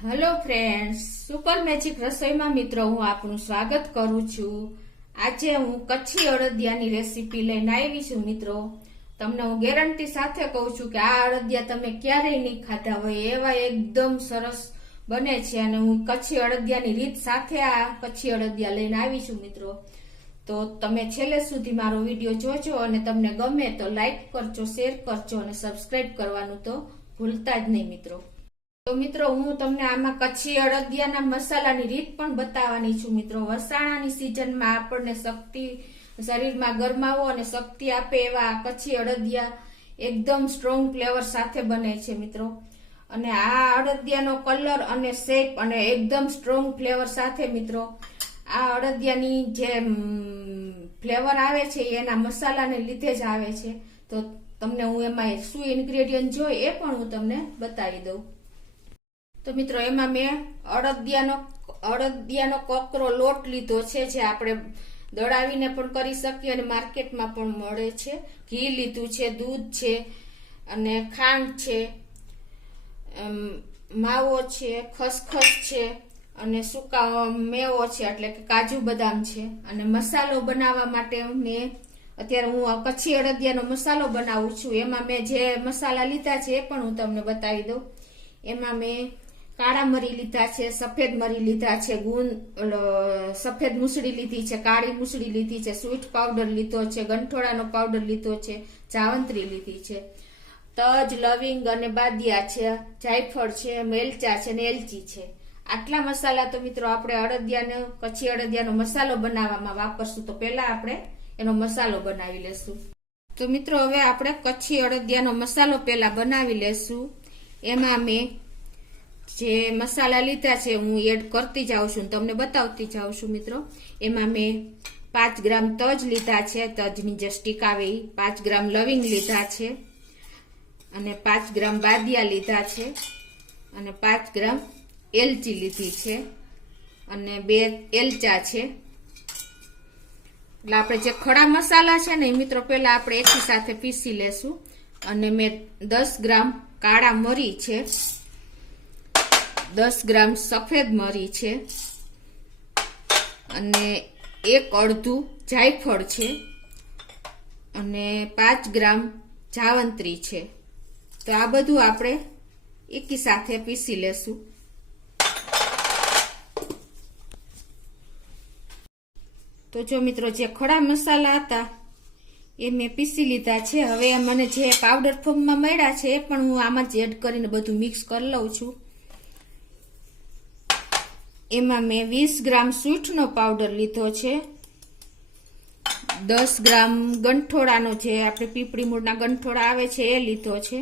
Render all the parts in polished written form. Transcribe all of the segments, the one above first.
Hello friends, super magic રસોઈમાં મિત્રો હું આપનું સ્વાગત કરું છું। આજે હું કચ્છી અડદિયાની રેસીપી લઈને આવી છું મિત્રો। તમને હું ગેરંટી સાથે કહું છું કે આ અડદિયા તમે ક્યારેય નહીં ખાધા હોય એવા એકદમ સરસ બને છે અને હું કચ્છી અડદિયાની રીત સાથે આ કચ્છી અડદિયા લઈને આવી છું મિત્રો। તો તમે છેલ્લે સુધી મારો વિડીયો જોજો અને તમને ગમે તો લાઈક કરજો, શેર કરજો અને સબસ્ક્રાઇબ કરવાનું તો ભૂલતા જ નહીં મિત્રો। તો મિત્રો હું તમને આમાં કચ્છી અડદિયાના મસાલાની રીત પણ બતાવવાની છું મિત્રો। વસાણાની સિઝનમાં આપણને શક્તિ શરીરમાં ગરમાવો અને શક્તિ આપે એવા કચ્છી અડદિયા એકદમ સ્ટ્રોંગ ફ્લેવર સાથે બને છે મિત્રો। અને આ અડદિયાનો કલર અને શેપ અને એકદમ સ્ટ્રોંગ ફ્લેવર સાથે મિત્રો આ અડદિયાની જે ફ્લેવર આવે છે એના મસાલાને લીધે જ આવે છે। તો તમને હું એમાં શું ઇન્ગ્રેડિયન્ટ જોઈએ એ પણ હું તમને બતાવી દઉં। તો મિત્રો એમાં મેં અડદિયાનો કોકરો લોટ લીધો છે જે આપણે દળાવીને પણ કરી શકીએ અને માર્કેટમાં પણ મળે છે। ઘી લીધું છે, દૂધ છે અને ખાંડ છે, માવો છે, ખસખસ છે અને સૂકા મેવો છે એટલે કે કાજુ બદામ છે। અને મસાલો બનાવવા માટે મેં અત્યારે હું કચ્છી અડદિયાનો મસાલો બનાવું છું। એમાં મેં જે મસાલા લીધા છે એ પણ હું તમને બતાવી દઉં। એમાં મેં કાળા મરી લીધા છે, સફેદ મરી લીધા છે, સફેદ મૂસળી લીધી છે, કાળી મૂસળી લીધી છે, સ્વીટ પાવડર લીધો છે, ગંઠોડાનો પાવડર લીધો છે, જાવંત્રી લીધી છે, તજ, લવિંગ અને બાદિયા છે, જાયફળ છે, મેલચા છે અને એલચી છે। આટલા મસાલા તો મિત્રો આપણે કચ્છી અડદિયાનો મસાલો બનાવવામાં વાપરશું। તો પહેલા આપણે એનો મસાલો બનાવી લેશું। તો મિત્રો હવે આપણે કચ્છી અડદિયાનો મસાલો પહેલા બનાવી લેશું। એમાં મેં જે મસાલા લીધા છે હું એડ કરતી જાઉં છું, તમને બતાવતી જાઉં છું મિત્રો। એમાં મેં 5 ગ્રામ તજ લીધા છે, તજની જે સ્ટીક આવે એ, 5 ગ્રામ લવિંગ લીધા છે અને 5 ગ્રામ બાદિયા લીધા છે અને 5 ગ્રામ એલચી લીધી છે અને 2 એલચા છે। એટલે આપણે જે ખડા મસાલા છે ને એ મિત્રો પહેલા આપણે એકી સાથે પીસી લેશું। અને મેં 10 ગ્રામ કાળા મરી છે, 10 ગ્રામ સફેદ મરી છે અને 1 અડધું જાયફળ છે અને 5 ગ્રામ જાવંત્રી છે। તો આ બધું આપણે એકી સાથે પીસી લેશું। તો જો મિત્રો જે ખડા મસાલા હતા એ મેં પીસી લીધા છે। હવે મને જે પાવડર ફોર્મમાં મળ્યા છે એ પણ હું આમાં જ એડ કરીને બધું મિક્સ કરી લઉં છું। એમાં મેં 20 ગ્રામ સૂંઠનો પાવડર લીધો છે, 10 ગ્રામ ગંઠોડાનો જે આપણે પીપળી મૂળના ગંઠોડા આવે છે એ લીધો છે,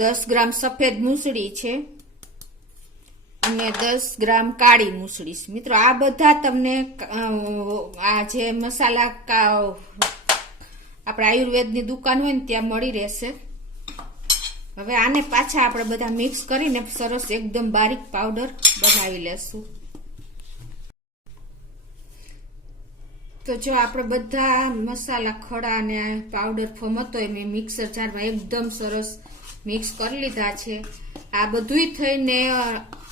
10 ગ્રામ સફેદ મૂસળી છે અને 10 ગ્રામ કાળી મૂસળી છે। મિત્રો આ બધા તમને આ જે મસાલા આપણે આયુર્વેદની દુકાન હોય ને ત્યાં મળી રહેશે। હવે આને પાછા આપણે બધા મિક્સ કરીને સરસ એકદમ બારીક પાવડર બનાવી લેશું। તો જો આપણે બધા મસાલા ખડા અને પાવડર ફોર્મ હતો એ મેં મિક્સર જારમાં એકદમ સરસ મિક્સ કરી લીધા છે। આ બધુંય થઈને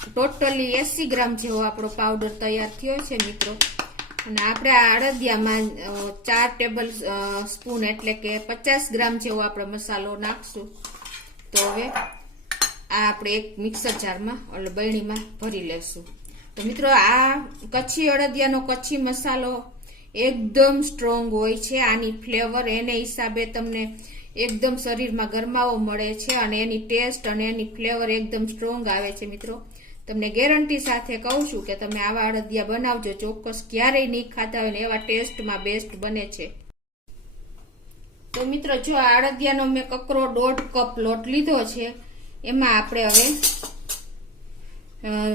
ટોટલી 80 ગ્રામ જેવો આપણો પાવડર તૈયાર થયો છે મિત્રો। અને આપણે આ અડદિયામાં 4 ટેબલ સ્પૂન એટલે કે 50 ગ્રામ જેવો આપણે મસાલો નાખશું। તો હવે આ આપણે એક મિક્સર જારમાં બરણીમાં ભરી લેશું। તો મિત્રો આ કચ્છી અડદિયાનો કચ્છી મસાલો એકદમ સ્ટ્રોંગ હોય છે। આની ફ્લેવર એને હિસાબે તમને એકદમ શરીરમાં ગરમાવો મળે છે અને એની ટેસ્ટ અને એની ફ્લેવર એકદમ સ્ટ્રોંગ આવે છે મિત્રો। તમને ગેરંટી સાથે કહું છું કે તમે આવા અડદિયા બનાવજો, ચોક્કસ ક્યારેય નહીં ખાતા હોય ને એવા ટેસ્ટમાં બેસ્ટ બને છે। તો મિત્રો જો આ અડદિયાનો મેં કકરો 1.5 કપ લોટ લીધો છે, એમાં આપણે હવે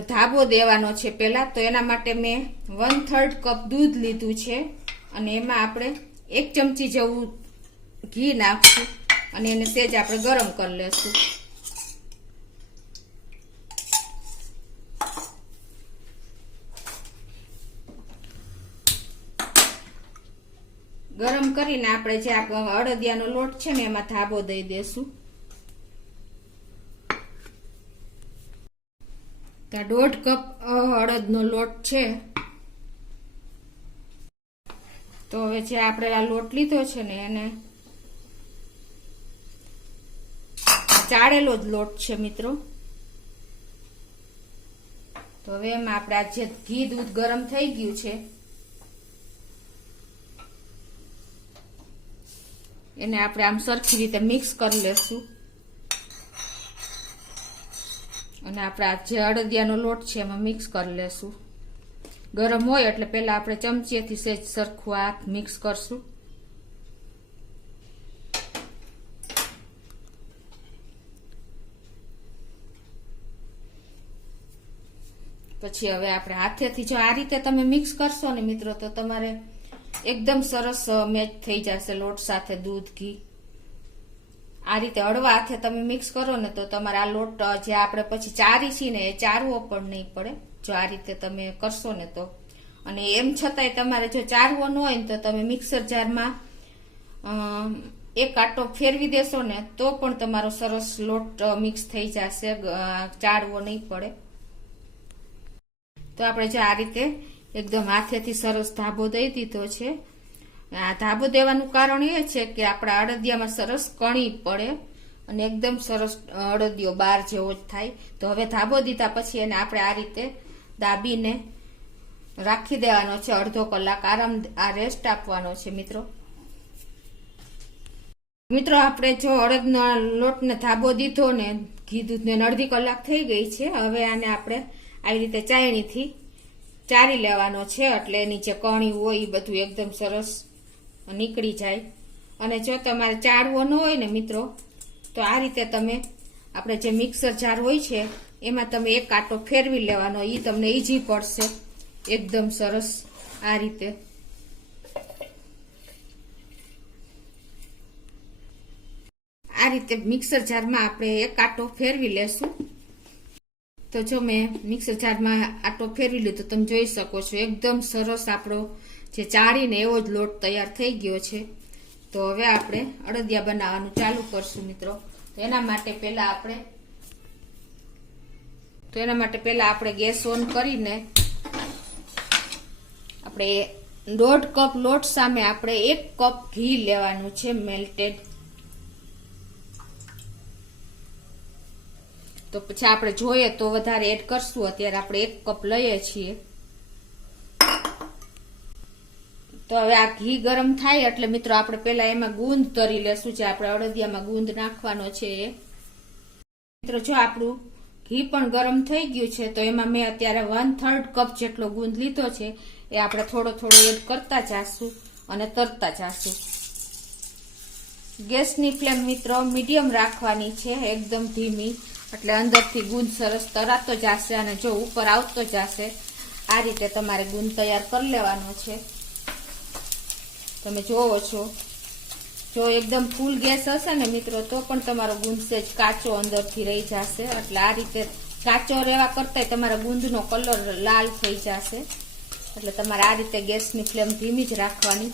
ધાબો દેવાનો છે પહેલા। તો એના માટે મેં 1/3 કપ દૂધ લીધું છે અને એમાં આપણે 1 ચમચી જેવું ઘી નાખશું અને એને સેજ આપણે ગરમ કરી લેશું। ગરમ કરીને આપણે જે અડદિયાનો લોટ છે ને એમાં ધાબો દઈ દેશું। તો 1.5 કપ અડદનો લોટ છે. તો હવે જે આપણે આ લોટ લીધો છે ને એને ચાળેલો જ લોટ છે મિત્રો. તો હવે એમાં આપણે આ જે ઘી દૂધ ગરમ થઈ ગયું છે એને આપણે આમ સરખી રીતે મિક્સ કરી લેશું. અને આપણે આ જે અડદિયાનો લોટ છે એમાં મિક્સ કરી લેશું. ગરમ હોય એટલે પહેલા આપણે ચમચીએથી સહેજ સરખું આ મિક્સ કરશું. પછી હવે આપણે હાથેથી જો આ રીતે તમે મિક્સ કરશો ને મિત્રો તો તમારે એકદમ સરસ મેચ થઈ જશે લોટ સાથે દૂધ ઘી. આ રીતે હળવા હાથે તમે મિક્સ કરો ને તો તમારે આ લોટ જે આપણે પછી ચારી છીએ ને એ ચારવો પણ નહીં પડે જો આ રીતે તમે કરશો ને તો. અને એમ છતાંય તમારે જો ચારવો ન હોય ને તો તમે મિક્સર જારમાં એક આટો ફેરવી દેશો ને તો પણ તમારો સરસ લોટ મિક્સ થઈ જશે, ચાળવો નહીં પડે. તો આપણે જો આ રીતે એકદમ હાથેથી સરસ ધાબો દઈ દીધો છે. આ ધાબો દેવાનું કારણ એ છે કે આપણા અડદિયામાં સરસ કણી પડે અને એકદમ સરસ અડદિયો બાર જેવો જ થાય. તો હવે ધાબો દીધા પછી એને આપણે આ રીતે દાબીને રાખી દેવાનો છે. અડધો કલાક આ રેસ્ટ આપવાનો છે મિત્રો. મિત્રો આપણે જો અડદના લોટને ધાબો દીધો ને ઘી દૂધને અડધી કલાક થઈ ગઈ છે. હવે આને આપણે આવી રીતે ચાયણીથી ચારી લેવાનો છે એટલે એની જે કણી હોય એ બધું એકદમ સરસ નીકળી જાય. અને જો તમારે ચાળવો ન હોય ને મિત્રો તો આ રીતે તમે આપણે જે મિક્સર જાર હોય છે એમાં તમે એક આટો ફેરવી લેવાનો, એ તમને ઈઝી પડશે એકદમ સરસ. આ રીતે મિક્સર જારમાં આપણે એક આટો ફેરવી લેશું. તો જો મેં મિક્સર જારમાં આટો ફેરવી લીધો, તમે જોઈ શકો છો એકદમ સરસ આપણો જે ચાળીને એવો જ લોટ તૈયાર થઈ ગયો છે. તો હવે આપણે અડદિયા બનાવવાનું ચાલુ કરશું મિત્રો. તો એના માટે પહેલા આપણે ગેસ ઓન કરીને આપણે 1.5 કપ લોટ સામે આપણે 1 કપ ઘી લેવાનું છે મેલ્ટેડ. તો પછી આપણે જોઈએ તો વધારે એડ કરશું. અત્યારે આપણે 1 કપ લઈએ છીએ. તો હવે આ ઘી ગરમ થાય એટલે મિત્રો આપણે પહેલા એમાં ગુંદ તરી લેશું, જે આપણે અડદિયામાં ગુંદ નાખવાનો છે એ. મિત્રો જો આપણું ઘી પણ ગરમ થઈ ગયું છે તો એમાં મેં અત્યારે 1/3 કપ જેટલો ગુંદ લીધો છે એ આપણે થોડો થોડો એડ કરતા જાશું અને તરતા જાશું. ગેસની ફ્લેમ મિત્રો મીડિયમ રાખવાની છે, એકદમ ધીમી, એટલે અંદરથી ગુંદ સરસ તરાતો જશે અને જો ઉપર આવતો જશે. આ રીતે તમારે ગુંદ તૈયાર કરી લેવાનો છે. તમે જોવો છો જો એકદમ ફૂલ ગેસ હશે ને મિત્રો તો પણ તમારો ગુંદ સેજ કાચો અંદરથી રહી જશે. એટલે આ રીતે કાચો રહેવા કરતા તમારા ગુંદનો કલર લાલ થઈ જશે. એટલે તમારે આ રીતે ગેસની ફ્લેમ ધીમી જ રાખવાની.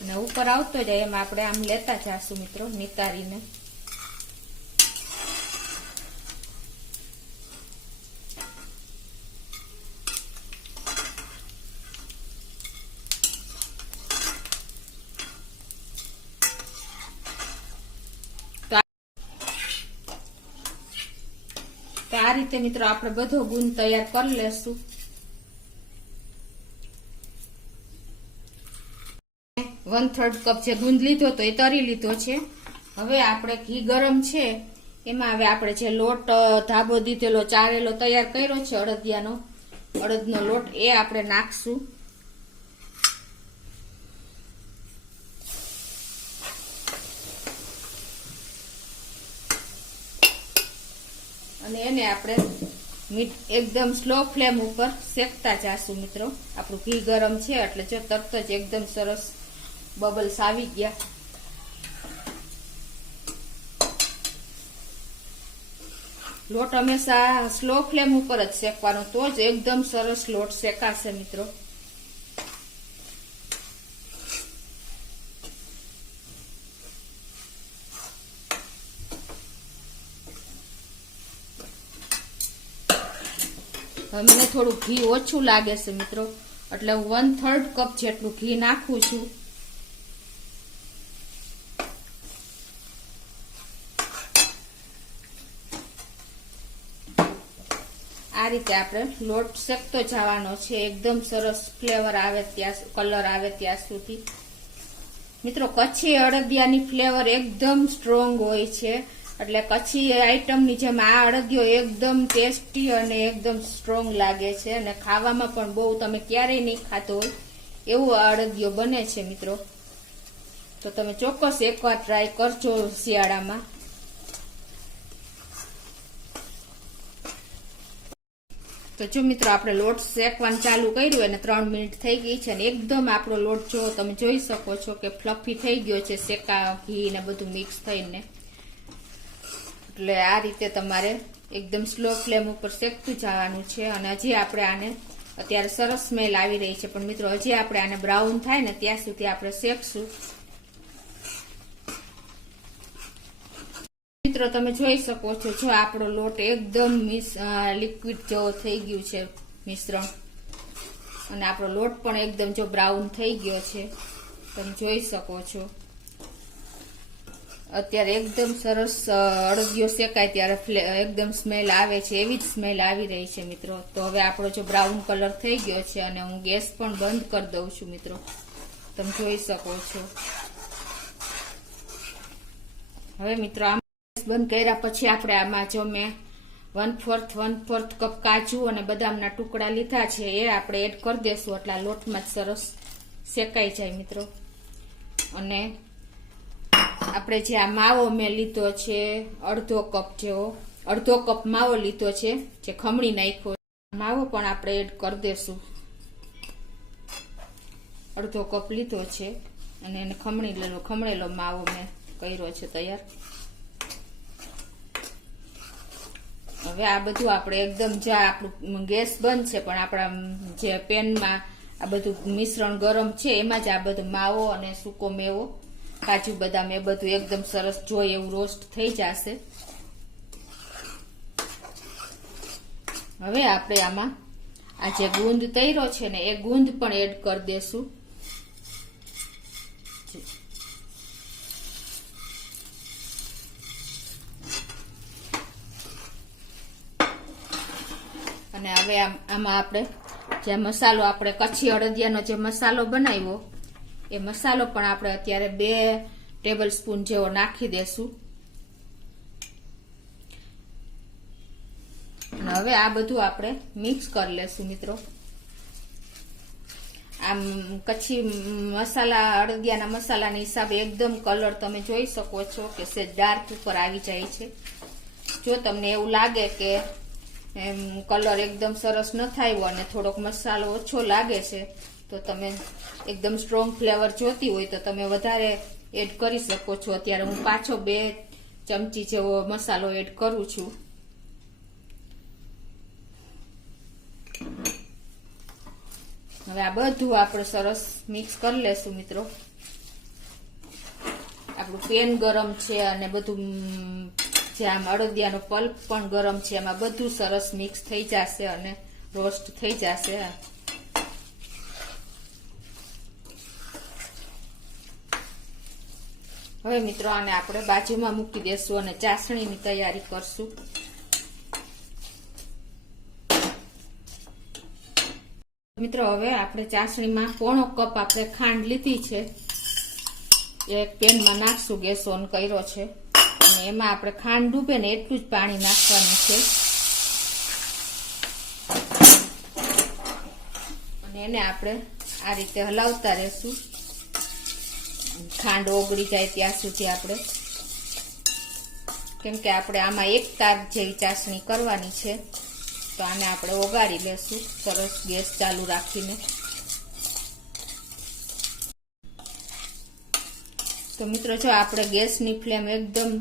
અને ઉપર આવતો જાય એમાં આપણે આમ લેતા જાશું મિત્રો નિતારીને. તો આ રીતે મિત્રો આપણે બધો ગુંદ તૈયાર કરી લેશું. 1/3 કપ જે ગુંદ લીધો તો એ તરી લીધો છે. હવે આપણે ઘી ગરમ છે એમાં હવે આપણે જે લોટ ધાબો દીધેલો ચારેલો તૈયાર કર્યો છે અડદનો લોટ એ આપણે નાખશું. અને એને આપણે એકદમ સ્લો ફ્લેમ ઉપર શેકતા જાશું મિત્રો. આપણું ઘી ગરમ છે એટલે જો તરત જ એકદમ સરસ બબલ્સ આવી ગયા. લોટ હંમેશા સ્લો ફ્લેમ ઉપર જ શેકવાનો, તો જ એકદમ સરસ લોટ શેકાશે મિત્રો. હવે મને થોડું ઘી ઓછું લાગે છે મિત્રો, એટલે હું 1/3 કપ જેટલું ઘી નાખું છું. આ રીતે આપણે લોટ શેકતો જવાનો છે, એકદમ સરસ ફ્લેવર આવે ત્યાં, કલર આવે ત્યાં સુધી. મિત્રો કચ્છી અડદિયાની ફ્લેવર એકદમ સ્ટ્રોંગ હોય છે, એટલે કચ્છી આઈટમની જેમ આ અડદિયો એકદમ ટેસ્ટી અને એકદમ સ્ટ્રોંગ લાગે છે, અને ખાવામાં પણ બહુ, તમે ક્યારેય નહીં ખાતો હોય એવું આ અડદિયો બને છે મિત્રો. તો તમે ચોક્કસ એકવાર ટ્રાય કરજો શિયાળામાં. તો જો મિત્રો આપણે લોટ શેકવાનું ચાલુ કર્યું અને 3 મિનિટ થઈ ગઈ છે, અને એકદમ આપણો લોટ જો તમે જોઈ શકો છો કે ફ્લફી થઈ ગયો છે, શેકા ઘી ને બધું મિક્સ થઈને. એટલે આ રીતે તમારે એકદમ સ્લો ફ્લેમ ઉપર શેકતું જવાનું છે. અને હજી આપણે આને, અત્યારે સરસ સ્મેલ આવી રહી છે, પણ મિત્રો હજી આપણે આને બ્રાઉન થાય ને ત્યાં સુધી આપણે શેકશું. મિત્રો તમે જોઈ શકો છો, જો આપણો લોટ એકદમ લિક્વિડ જેવો થઈ ગયું છે મિશ્રણ, અને આપણો લોટ પણ એકદમ જો બ્રાઉન થઈ ગયો છે, તમે જોઈ શકો છો. અત્યારે એકદમ સરસ અડદિયો શેકાય ત્યારે એકદમ સ્મેલ આવે છે, એવી જ સ્મેલ આવી રહી છે મિત્રો. તો હવે આપણો જો બ્રાઉન કલર થઈ ગયો છે, અને હું ગેસ પણ બંધ કરી દઉં છું મિત્રો, તમે જોઈ શકો છો. હવે મિત્રો આમ બંધ કર્યા પછી આપણે આમાં જો મેં 1/4 કપ કાજુ અને બદામના ટુકડા લીધા છે, એ આપણે એડ કરી દેશું, એટલે આ લોટમાં જ સરસ શેકાઈ જાય મિત્રો. અને આપણે જે આ માવો મેં લીધો છે, અડધો કપ માવો લીધો છે, જે ખમણી નાખ્યો, માવો પણ આપણે એડ કરી દેશું. અડધો કપ લીધો છે અને એને ખમણેલો માવો મેં કર્યો છે તૈયાર. હવે આ બધું આપણે એકદમ, જ્યાં આપણું ગેસ બંધ છે પણ આપણા જે પેનમાં આ બધું મિશ્રણ ગરમ છે, એમાં જ આ બધું માવો અને સૂકો મેવો, કાજુ બદામ, એ બધું એકદમ સરસ જોઈ એવું રોસ્ટ થઈ જશે. હવે આપણે આમાં આ જે ગુંદ તૈરો છે ને, એ ગુંદ પણ એડ કરી દેશું. અને હવે આમાં આપણે જે મસાલો, આપણે કચ્છી અડદિયાનો જે મસાલો બનાવ્યો, એ મસાલો પણ આપણે અત્યારે 2 ટેબલ સ્પૂન જેવો નાખી દેશું. અને હવે આ બધું આપણે મિક્સ કરી લેશું મિત્રો. આમ કચ્છી મસાલા, અડદિયાના મસાલાના હિસાબે એકદમ કલર તમે જોઈ શકો છો કે સે ડાર્ક ઉપર આવી જાય છે. જો તમને એવું લાગે કે એમ કલર એકદમ સરસ ન થયો અને થોડોક મસાલો ઓછો લાગે છે, તો તમે એકદમ સ્ટ્રોંગ ફ્લેવર જોતી હોય તો તમે વધારે એડ કરી શકો છો. અત્યારે હું પાછો 2 ચમચી જેવો મસાલો એડ કરું છું. હવે આ બધું આપણે સરસ મિક્સ કરી લેશું મિત્રો. આપણું પેન ગરમ છે અને બધું જે આમ અડદિયાનો પલ્પ પણ ગરમ છે, એમાં બધું સરસ મિક્સ થઈ જશે અને રોસ્ટ થઈ જશે. હવે મિત્રો આને આપણે બાજુમાં મૂકી દેશું અને ચાસણીની તૈયારી કરશું. મિત્રો હવે આપણે ચાસણીમાં 1/4 કપ આપણે ખાંડ લીધી છે, એક પેનમાં નાખશું, ગેસ ઓન કર્યો છે, અને એમાં આપણે ખાંડ ડૂબે ને એટલું જ પાણી નાખવાનું છે. અને એને આપણે આ રીતે હલાવતા રહેશું, ખાંડ ઓગળી જાય ત્યાં સુધી આપણે, કેમ કે આપણે આમાં 1 તાર જેવી ચાસણી કરવાની છે. તો આને આપણે ઓગાળી લેશું સરસ ગેસ ચાલુ રાખીને. તો મિત્રો જો આપણે ગેસની ફ્લેમ એકદમ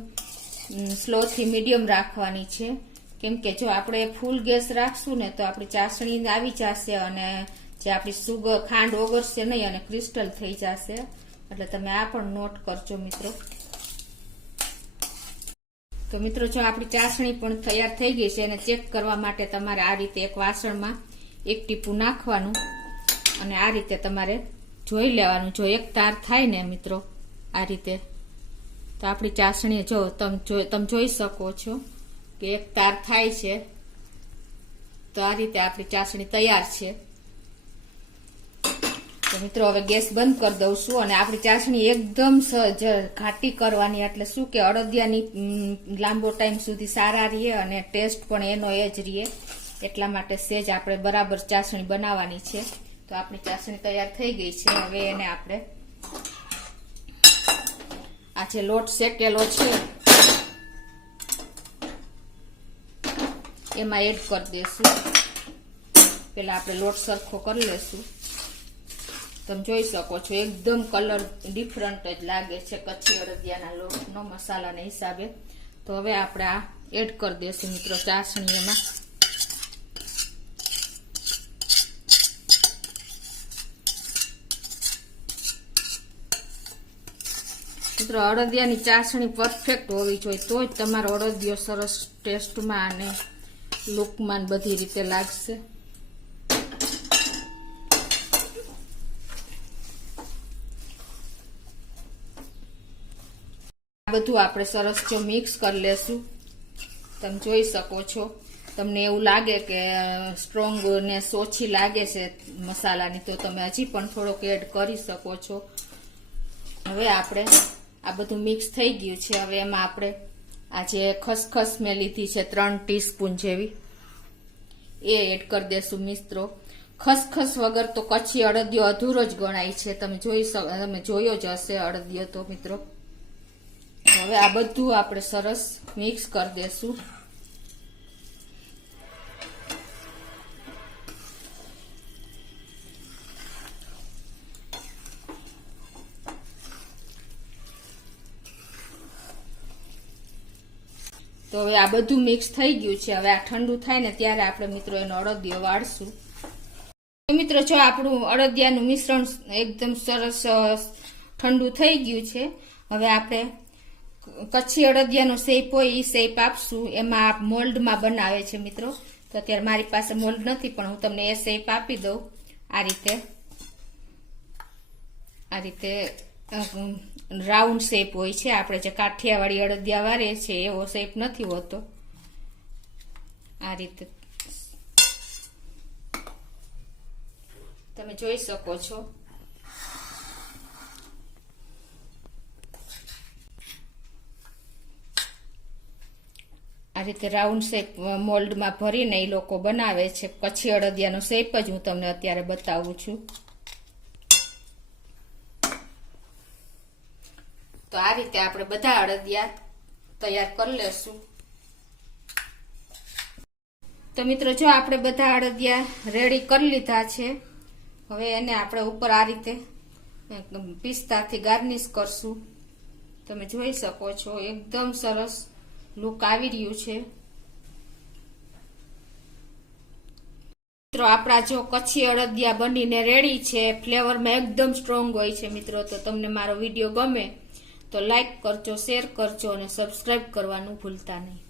સ્લો થી મીડિયમ રાખવાની છે, કેમ કે જો આપણે ફૂલ ગેસ રાખશું ને તો આપણી ચાસણી આવી જશે અને જે આપણી ખાંડ ઓગળશે નહીં અને ક્રિસ્ટલ થઈ જશે. એટલે તમે આ પણ નોટ કરજો મિત્રો. તો મિત્રો જો આપણી ચાસણી પણ તૈયાર થઈ ગઈ છે, અને ચેક કરવા માટે તમારે આ રીતે એક વાસણમાં એક ટીપું નાખવાનું અને આ રીતે તમારે જોઈ લેવાનું. જો એક તાર થાય ને મિત્રો આ રીતે, તો આપણી ચાસણી જો તમે જોઈ શકો છો કે એક તાર થાય છે. તો આ રીતે આપણી ચાસણી તૈયાર છે. તો મિત્રો હવે ગેસ બંધ કરી દઉં છું, અને આપણી ચાસણી એકદમ ઘાટી કરવાની, એટલે શું કે અડદિયાની લાંબો ટાઈમ સુધી સારા રહીએ અને ટેસ્ટ પણ એનો એ જ રહીએ, એટલા માટે સેજ આપણે બરાબર ચાસણી બનાવવાની છે. તો આપણી ચાસણી તૈયાર થઈ ગઈ છે. હવે એને આપણે આ જે લોટ શેકેલો છે એમાં એડ કરી દઈશું. પેલા આપણે લોટ સરખો કરી લેશું. તમે જોઈ શકો છો એકદમ કલર ડિફરન્ટ જ લાગે છે કચ્છી અડદિયાના લોટનો મસાલાના હિસાબે. તો હવે આપણે આ એડ કરી દઈશું મિત્રો ચાસણી એમાં. મિત્રો અડદિયાની ચાસણી પરફેક્ટ હોવી જોઈએ, તો જ તમારો અડદિયો સરસ ટેસ્ટમાં અને લુકમાં બધી રીતે લાગશે. બધું આપણે સરસ જો મિક્સ કરી લેશું. તમે જોઈ શકો છો, તમને એવું લાગે કે સ્ટ્રોંગનેસ ઓછી લાગે છે મસાલાની, તો તમે હજી પણ થોડોક એડ કરી શકો છો. હવે આપણે આ બધું મિક્સ થઈ ગયું છે. હવે એમાં આપણે આ જે ખસખસ મેં લીધી છે 3 ટીસ્પૂન જેવી, એ એડ કરી દેશું મિત્રો. ખસખસ વગર તો કચ્છી અડદિયો અધૂરો જ ગણાય છે. તમે જોયો જ હશે અડદિયો તો મિત્રો. હવે આ બધું આપણે સરસ મિક્સ કરી દેશું. તો હવે આ બધું મિક્સ થઈ ગયું છે. હવે આ ઠંડુ થાય ને ત્યારે આપણે મિત્રો એનો અડદિયો વાળશું. મિત્રો જો આપણું અડદિયાનું મિશ્રણ એકદમ સરસ ઠંડુ થઈ ગયું છે. હવે આપણે કચ્છી અડદિયાનો શેપ હોય એ શેપ આપશું. એમાં મોલ્ડમાં બનાવે છે મિત્રો, તો અત્યારે મારી પાસે મોલ્ડ નથી, પણ હું તમને એ શેપ આપી દઉં. આ રીતે રાઉન્ડ શેપ હોય છે. આપણે જે કાઠિયાવાડી અડદિયા વાળે છે એવો શેપ નથી હોતો. આ રીતે તમે જોઈ શકો છો. આ રીતે રાઉન્ડ શેપ મોલ્ડમાં ભરીને એ લોકો બનાવે છે. કચ્છી અડદિયાનો શેપ જ હું તમને અત્યારે બતાવું છું. તો આ રીતે આપણે બધા અડદિયા તૈયાર કરી લેશું. તો મિત્રો જો આપણે બધા અડદિયા રેડી કરી લીધા છે. હવે એને આપણે ઉપર આ રીતે પિસ્તાથી ગાર્નિશ કરશું. તમે જોઈ શકો છો એકદમ સરસ લુક આવી રહ્યું છે. મિત્રો આપણા જો કચ્છી અડદિયા બનીને રેડી છે. ફ્લેવરમાં એકદમ સ્ટ્રોંગ હોય છે મિત્રો. તો તમને મારો વિડીયો ગમે તો લાઈક કરજો, શેર કરજો અને સબસ્ક્રાઈબ કરવાનું ભૂલતા નહીં.